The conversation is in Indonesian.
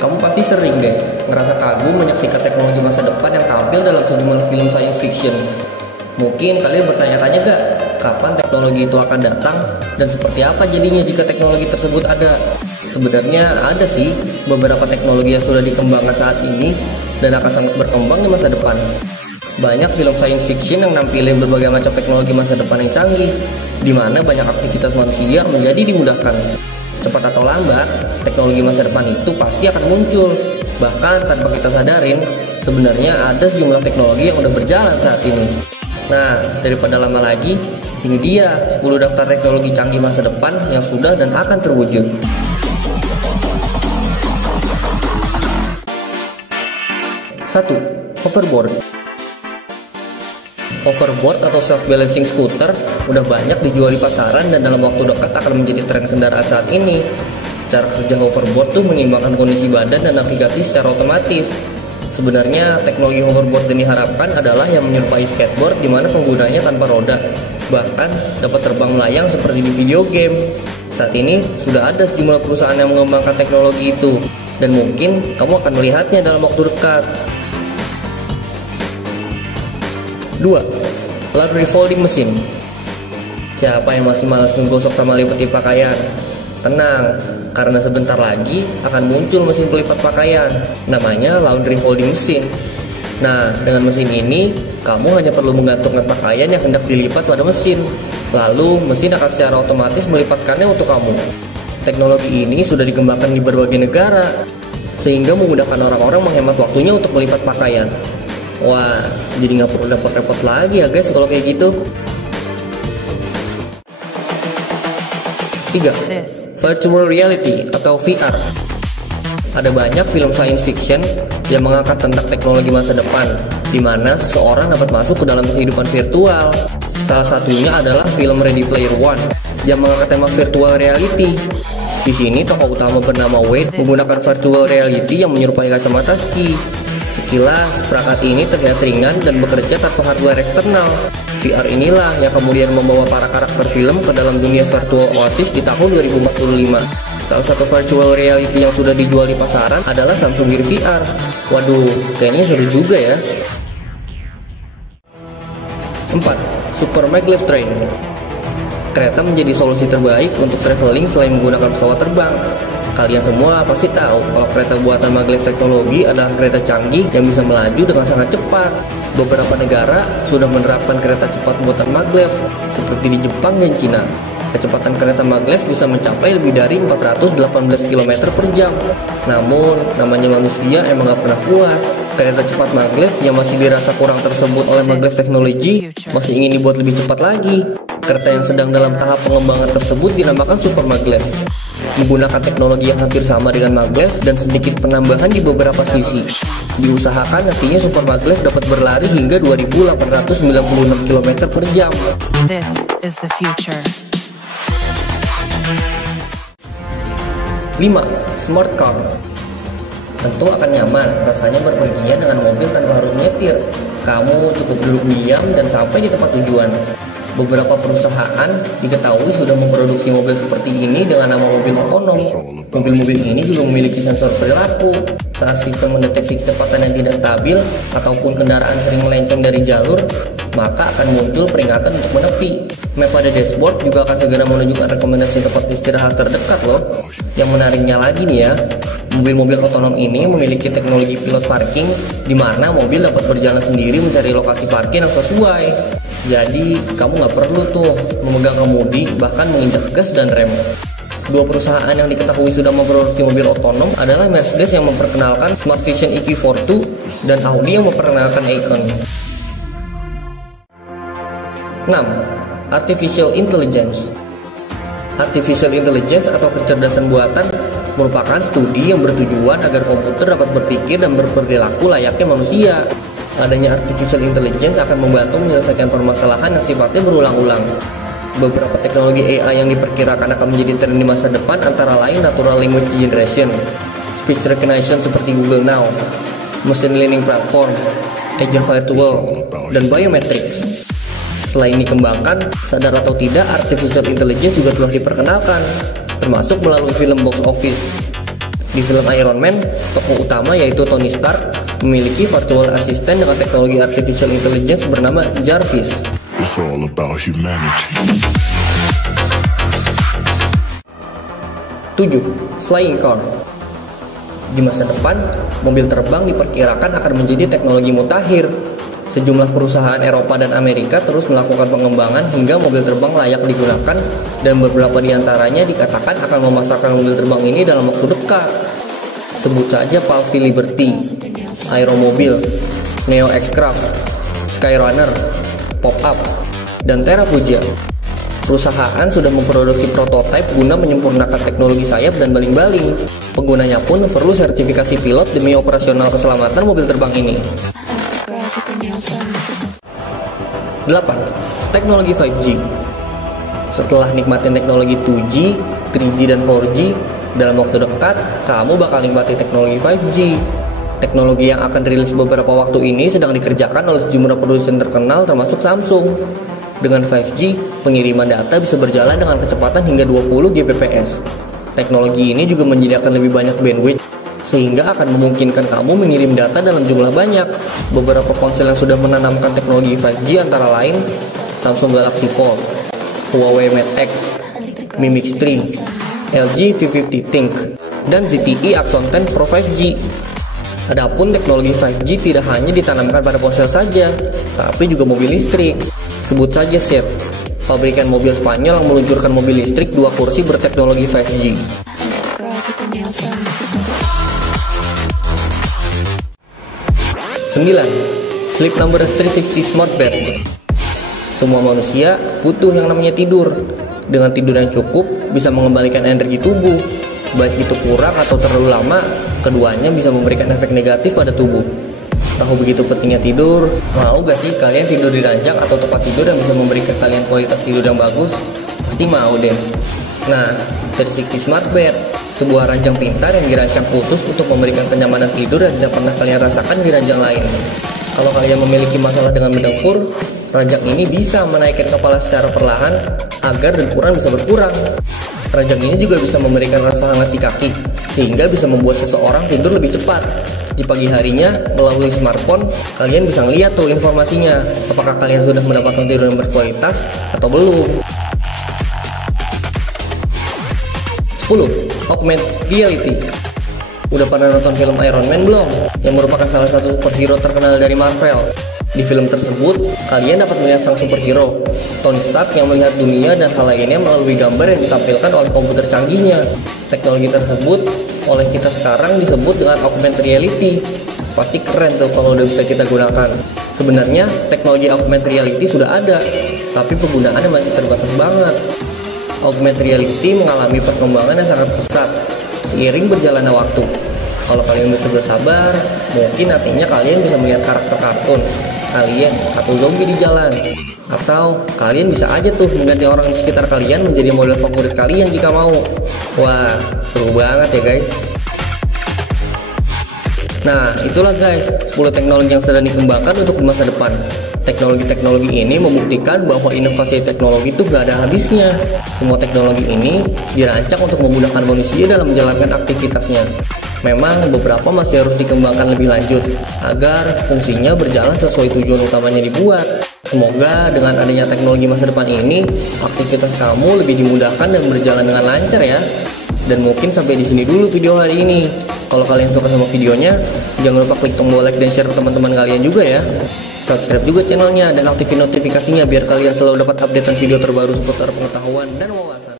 Kamu pasti sering deh ngerasa kagum menyaksikan teknologi masa depan yang tampil dalam sejumlah film science fiction. Mungkin kalian bertanya-tanya gak, kapan teknologi itu akan datang dan seperti apa jadinya jika teknologi tersebut ada? Sebenarnya ada sih beberapa teknologi yang sudah dikembangkan saat ini dan akan sangat berkembang di masa depan. Banyak film science fiction yang nampilin berbagai macam teknologi masa depan yang canggih, di mana banyak aktivitas manusia menjadi dimudahkan. Cepat atau lambat, teknologi masa depan itu pasti akan muncul. Bahkan tanpa kita sadarin, sebenarnya ada sejumlah teknologi yang udah berjalan saat ini. Nah, daripada lama lagi, ini dia 10 daftar teknologi canggih masa depan yang sudah dan akan terwujud. 1. Hoverboard. Hoverboard atau self-balancing scooter udah banyak dijual di pasaran dan dalam waktu dekat akan menjadi tren kendaraan saat ini. Cara kerja hoverboard tuh menyeimbangkan kondisi badan dan navigasi secara otomatis. Sebenarnya teknologi hoverboard yang diharapkan adalah yang menyerupai skateboard di mana penggunanya tanpa roda, bahkan dapat terbang melayang seperti di video game. Saat ini sudah ada sejumlah perusahaan yang mengembangkan teknologi itu dan mungkin kamu akan melihatnya dalam waktu dekat. 2. Laundry folding machine. Siapa yang masih malas menggosok sama lipati pakaian? Tenang, karena sebentar lagi akan muncul mesin pelipat pakaian, namanya laundry folding machine. Nah, dengan mesin ini, kamu hanya perlu menggantungkan pakaian yang hendak dilipat pada mesin. Lalu, mesin akan secara otomatis melipatkannya untuk kamu. Teknologi ini sudah dikembangkan di berbagai negara, sehingga memudahkan orang-orang menghemat waktunya untuk melipat pakaian. Wah, jadi nggak perlu repot-repot lagi ya guys kalau kayak gitu. 3. Virtual reality atau VR. Ada banyak film science fiction yang mengangkat tentang teknologi masa depan, di mana seseorang dapat masuk ke dalam kehidupan virtual. Salah satunya adalah film Ready Player One yang mengangkat tema virtual reality. Di sini tokoh utama bernama Wade menggunakan virtual reality yang menyerupai kacamata ski. Sekilas, perangkat ini terlihat ringan dan bekerja tanpa hardware eksternal. VR inilah yang kemudian membawa para karakter film ke dalam dunia virtual Oasis di tahun 2045. Salah satu virtual reality yang sudah dijual di pasaran adalah Samsung Gear VR. Waduh, kayaknya seru juga ya. 4. Super Maglev Train. Kereta menjadi solusi terbaik untuk traveling selain menggunakan pesawat terbang. Kalian semua pasti tahu kalau kereta buatan maglev teknologi adalah kereta canggih yang bisa melaju dengan sangat cepat. Beberapa negara sudah menerapkan kereta cepat buatan maglev seperti di Jepang dan Cina. Kecepatan kereta maglev bisa mencapai lebih dari 418 km per jam. Namun, namanya manusia emang gak pernah puas. Kereta cepat maglev yang masih dirasa kurang tersebut oleh maglev teknologi masih ingin dibuat lebih cepat lagi. Kereta yang sedang dalam tahap pengembangan tersebut dinamakan super maglev, menggunakan teknologi yang hampir sama dengan maglev dan sedikit penambahan di beberapa sisi. Diusahakan nantinya super maglev dapat berlari hingga 2.896 km per jam. This is the future. 5. Smart car. Tentu akan nyaman rasanya berpergian dengan mobil tanpa harus nyetir. Kamu cukup duduk diam dan sampai di tempat tujuan. Beberapa perusahaan diketahui sudah memproduksi mobil seperti ini dengan nama mobil otonom. Mobil-mobil ini juga memiliki sensor perilaku. Saat sistem mendeteksi kecepatan yang tidak stabil ataupun kendaraan sering melenceng dari jalur, maka akan muncul peringatan untuk menepi. Map pada dashboard juga akan segera menunjukkan rekomendasi tempat istirahat terdekat loh. Yang menariknya lagi nih ya, mobil-mobil otonom ini memiliki teknologi pilot parking di mana mobil dapat berjalan sendiri mencari lokasi parkir yang sesuai. Jadi kamu nggak perlu tuh memegang kemudi bahkan menginjak gas dan rem. Dua perusahaan yang diketahui sudah memproduksi mobil otonom adalah Mercedes yang memperkenalkan Smart Vision EQ42 dan Audi yang memperkenalkan Icon. 6. Artificial Intelligence. Artificial Intelligence atau kecerdasan buatan merupakan studi yang bertujuan agar komputer dapat berpikir dan berperilaku layaknya manusia. Adanya artificial intelligence akan membantu menyelesaikan permasalahan yang sifatnya berulang-ulang. Beberapa teknologi AI yang diperkirakan akan menjadi tren di masa depan antara lain natural language generation, speech recognition seperti Google Now, machine learning platform, agent virtual, dan biometrics. Selain dikembangkan, sadar atau tidak artificial intelligence juga telah diperkenalkan, termasuk melalui film box office. Di film Iron Man, tokoh utama yaitu Tony Stark memiliki virtual assistant dengan teknologi artificial intelligence bernama Jarvis. It's all about humanity. 7. Flying car. Di masa depan, mobil terbang diperkirakan akan menjadi teknologi mutakhir. Sejumlah perusahaan Eropa dan Amerika terus melakukan pengembangan hingga mobil terbang layak digunakan, dan beberapa di antaranya dikatakan akan memasarkan mobil terbang ini dalam waktu dekat. Sebut saja Palfy Liberty, Aeromobile, Neo X-Craft, Skyrunner, Pop-Up, dan Terrafugia. Perusahaan sudah memproduksi prototipe guna menyempurnakan teknologi sayap dan baling-baling. Penggunanya pun perlu sertifikasi pilot demi operasional keselamatan mobil terbang ini. 8. Teknologi 5G. Setelah nikmatin teknologi 2G, 3G, dan 4G, dalam waktu dekat, kamu bakal nikmati teknologi 5G. Teknologi yang akan rilis beberapa waktu ini sedang dikerjakan oleh sejumlah produsen terkenal termasuk Samsung. Dengan 5G, pengiriman data bisa berjalan dengan kecepatan hingga 20 Gbps. Teknologi ini juga menyediakan lebih banyak bandwidth, sehingga akan memungkinkan kamu mengirim data dalam jumlah banyak. Beberapa ponsel yang sudah menanamkan teknologi 5G antara lain Samsung Galaxy Fold, Huawei Mate X, Mi Mix 3, LG V50 Think, dan ZTE Axon 10 Pro 5G. Adapun teknologi 5G tidak hanya ditanamkan pada ponsel saja, tapi juga mobil listrik. Sebut saja Seat, pabrikan mobil Spanyol yang meluncurkan mobil listrik 2 kursi berteknologi 5G. 9. Sleep Number 360 Smart Bed. Semua manusia butuh yang namanya tidur. Dengan tidur yang cukup bisa mengembalikan energi tubuh. Baik itu kurang atau terlalu lama, keduanya bisa memberikan efek negatif pada tubuh. Tahu begitu pentingnya tidur? Mau gak sih kalian tidur di ranjang atau tempat tidur yang bisa memberikan kalian kualitas tidur yang bagus? Pasti mau deh. Nah, 360 Smart Bed, sebuah ranjang pintar yang dirancang khusus untuk memberikan kenyamanan tidur yang tidak pernah kalian rasakan di ranjang lain. Kalau kalian memiliki masalah dengan mendengkur, ranjang ini bisa menaikkan kepala secara perlahan agar dengkuran bisa berkurang. Ranjang ini juga bisa memberikan rasa hangat di kaki, sehingga bisa membuat seseorang tidur lebih cepat. Di pagi harinya, melalui smartphone, kalian bisa ngeliat tuh informasinya, apakah kalian sudah mendapatkan tidur yang berkualitas atau belum. 10. Augmented Reality. Udah pernah nonton film Iron Man belum? Yang merupakan salah satu superhero terkenal dari Marvel. Di film tersebut, kalian dapat melihat sang superhero, Tony Stark, yang melihat dunia dan hal lainnya melalui gambar yang ditampilkan oleh komputer canggihnya. Teknologi tersebut oleh kita sekarang disebut dengan augmented reality. Pasti keren tuh kalau udah bisa kita gunakan. Sebenarnya teknologi augmented reality sudah ada, tapi penggunaannya masih terbatas banget. Augmented reality mengalami perkembangan yang sangat pesat seiring berjalannya waktu. Kalau kalian bisa bersabar, mungkin nantinya kalian bisa melihat karakter kartun kalian atau zombie di jalan. Atau kalian bisa aja tuh mengganti orang di sekitar kalian menjadi model favorit kalian jika mau. Wah, seru banget ya guys. Nah, itulah guys 10 teknologi yang sedang dikembangkan untuk masa depan. Teknologi-teknologi ini membuktikan bahwa inovasi teknologi itu gak ada habisnya. Semua teknologi ini dirancang untuk memudahkan manusia dalam menjalankan aktivitasnya. Memang beberapa masih harus dikembangkan lebih lanjut agar fungsinya berjalan sesuai tujuan utamanya dibuat. Semoga dengan adanya teknologi masa depan ini, aktivitas kamu lebih dimudahkan dan berjalan dengan lancar ya. Dan mungkin sampai di sini dulu video hari ini. Kalau kalian suka sama videonya, jangan lupa klik tombol like dan share ke teman-teman kalian juga ya. Subscribe juga channelnya dan aktifin notifikasinya biar kalian selalu dapat updatean video terbaru seputar pengetahuan dan wawasan.